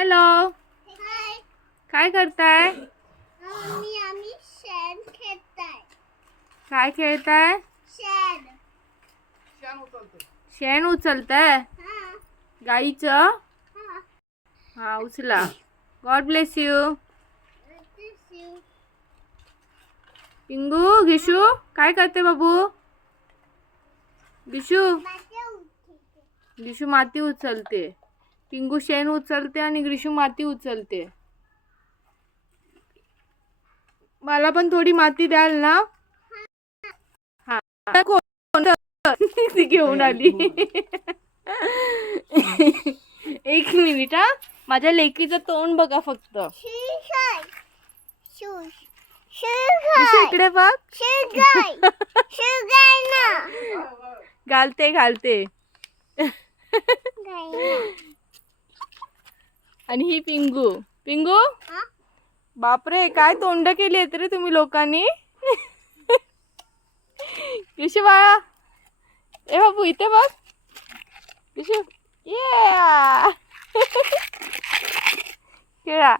Hello, हाय काय करताय? आम्ही शेण खेळताय. काय खेळताय? शेण. शेण उचलताय हा गाईचं? हा हा, उचला. God bless you. This you. पिंगू, गिशू काय करते बाबू? गिशू माझे उठते. गिशू माती उचलते. पिंगू शेण उचलते आणि ग्रिशू माती उचलते. मला पण थोडी माती द्याल ना? हा, कोण ती घेऊन आली. एक मिनिट हा, माझ्या लेकीचं तोंड बघा फक्त. शिगाय. शूज. गिशू शिगाय. इकडे बघ. शिगाय. शिगाय ना. घालते घालते. गाय ना. आणि ही पिंगू. पिंगू, हा बापरे काय तोंड केली आहेत रे तुम्ही लोकांनी. गिशू बाळा, ए बाबू इथे बघ. गिशू, ये खेळा.